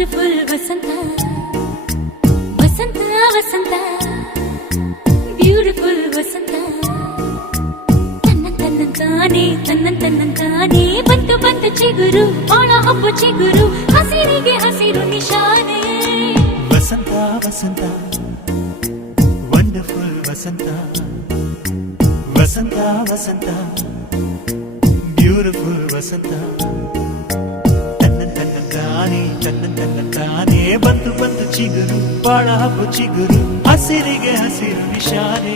beautiful ವಸಂತ ವಸಂತ ವಸಂತ beautiful ವಸಂತ ತನ್ನಂತಾನೆ ಬಂತು ಬಂತು ಚಿಗುರು ಬಾಳ ಹಬ್ಬ ಚಿಗುರು ಹಸಿರಿಗೆ ಹಸಿರು ನಿಶಾನೆ ವಸಂತ ವಸಂತ ವಂಡರ್ಫುಲ್ ವಸಂತ ವಸಂತ ವಸಂತ ಬ್ಯೂಟಿಫುಲ್ ವಸಂತ ತನ್ನಂತಾನೆ ಬಂತು ಬಂತು ಚಿಗುರು ಬಾಳ ಹಬ್ಬ ಚಿಗುರು ಹಸಿರಿಗೆ ಹಸಿರು ನಿಶಾನೆ